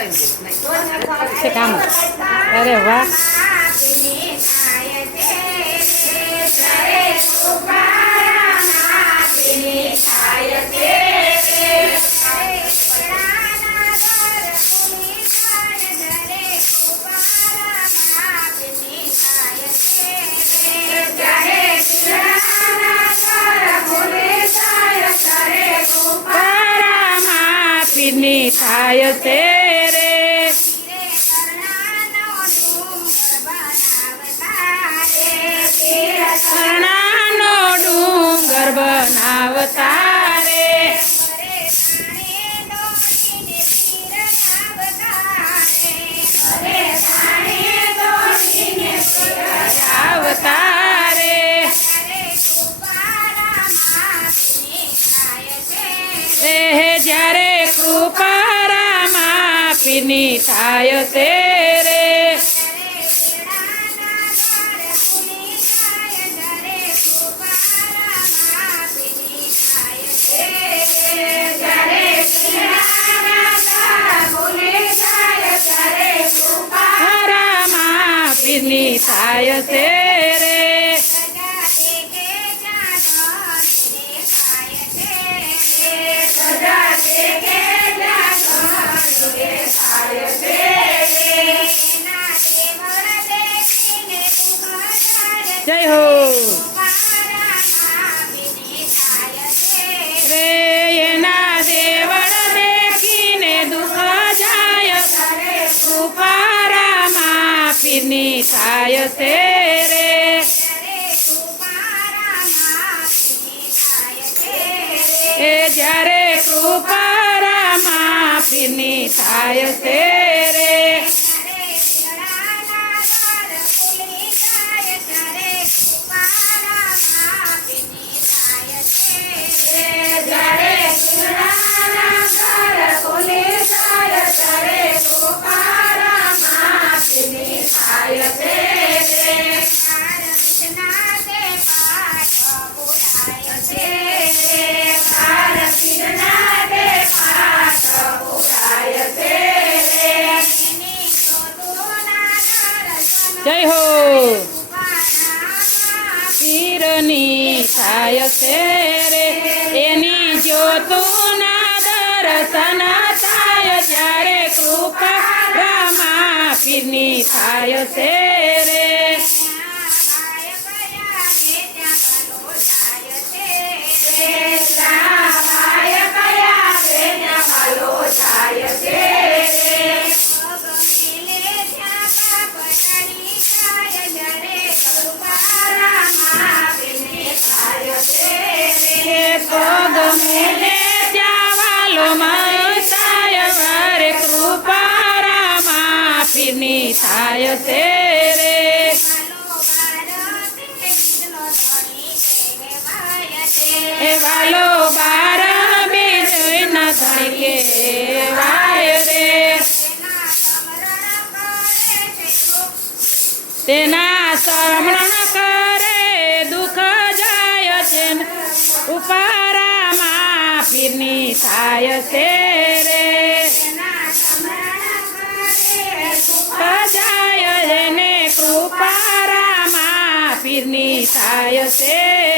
છે કામ અરે વાહ તારામાં પીરની થાય છે રે થાય છે જય હો. રે એના દેવળ દેખીને દુઃખ જાય. થાય છે. જય હો. ચીરની થાય છે રે એની જ્યોતુના દર્શન થાય જ્યારે કૃપા રામા પીરની થાય છે રે જાવાલો થાય છે રે એ વાલો બાર બીજ ન ધણીકે વાય રે તેના સમરણ પીરની થાય છે રે. દુઃખ ને એને કૃપારામાં. પીરની થાય છે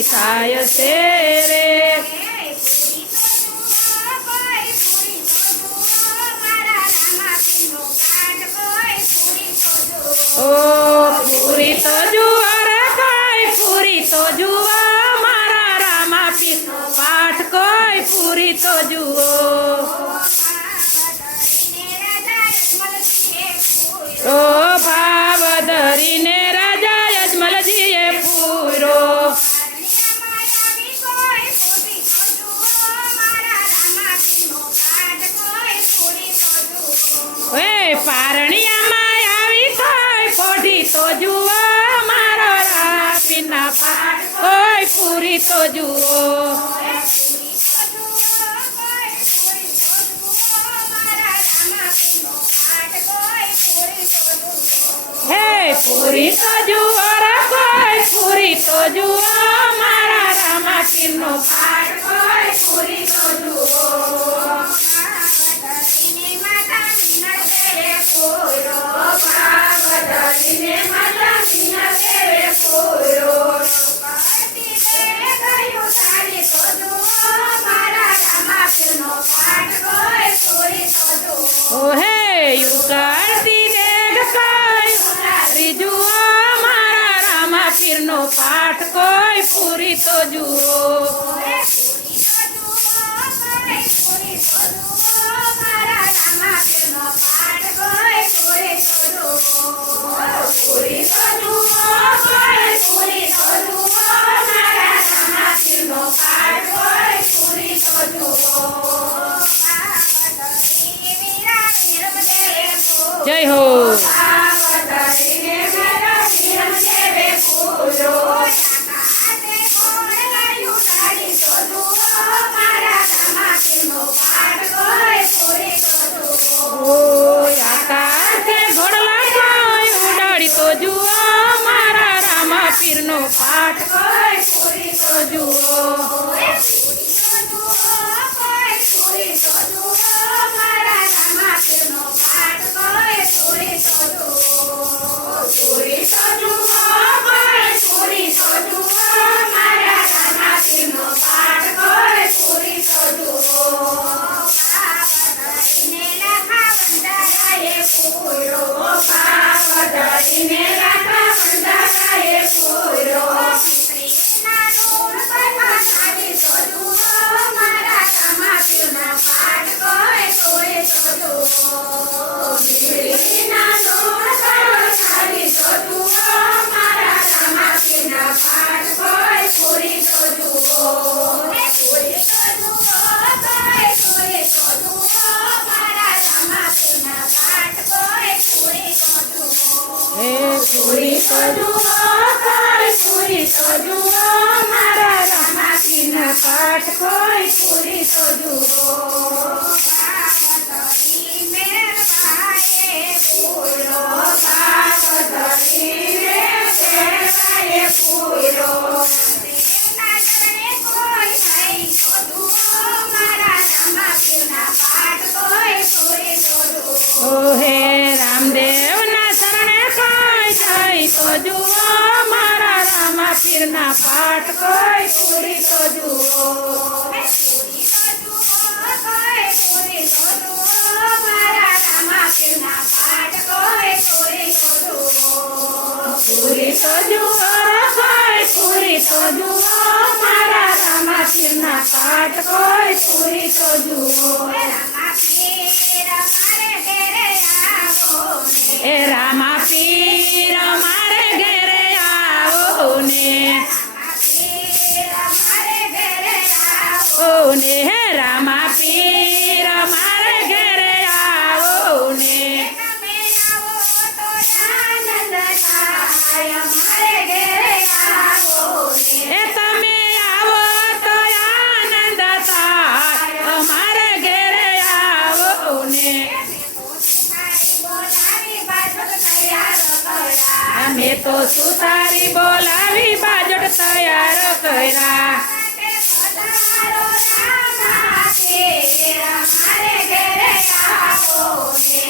પૂરી થાય છે રે ઓ પૂરી તો જુવાર કઈ પૂરી તો જુવા મારા રામા પીનો પાઠ કોઈ પૂરી તો જુઓ પૂરી તો જુઓ. હે, પૂરી તો જુઓ કોઈ પૂરી તો જુઓ, મારા રામા પીરનો પાઠ કોઈ પૂરી તો જુઓ. બદલીને પાઠ કોઈ પૂરી તો જુઓ. જય તો પૂરી જુઓ કોઈ પૂરી મારા રામા પીરના પાઠ કોઈ પૂરી તો જુઓ પૂરો પાવદરીને દેવાએ તો જુઓ મારા રામા પીરના પાઠ કોઈ પૂરી તો જુઓ પૂરી તો જુઓ પૂરી તો જુઓ મારા રામા પીરના પાઠ કોઈ પૂરી તો જુઓ એ રામા પીર મારે ઘેરે આવો ને. ઓ ને હે તો સુતારી બોલાવી બાજટ તૈયાર કર્યા.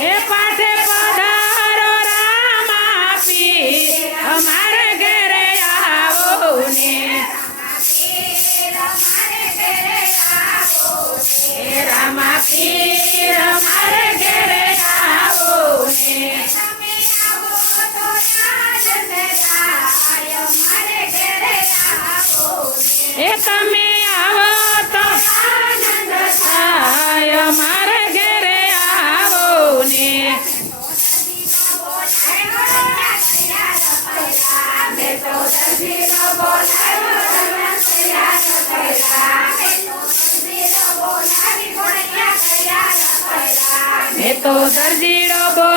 એ પાઠે મેં તો દરજીડો બોલ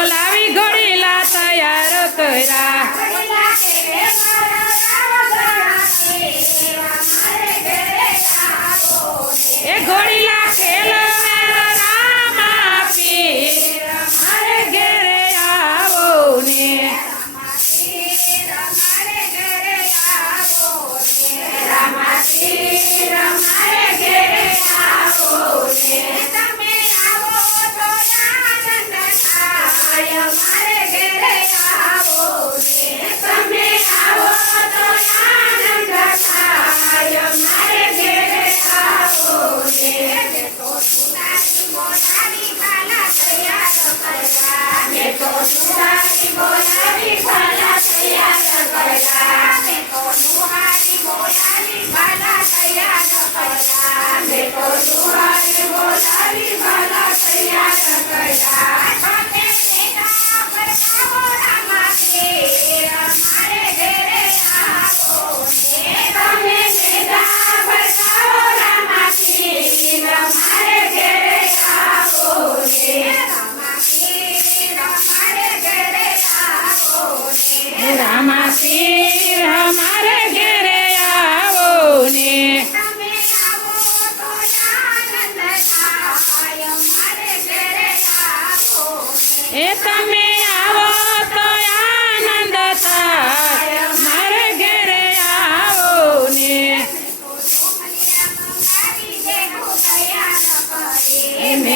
એ તમે આવો તો આનંદ થાય મારે ઘેરે આવો ને.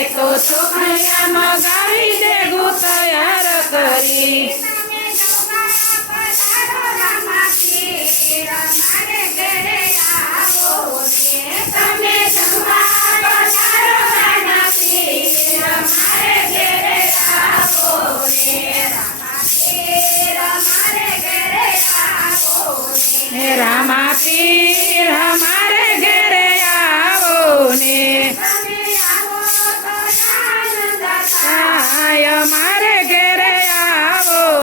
તો સુખડિયામાં ગાવી દેગું તૈયાર કરી.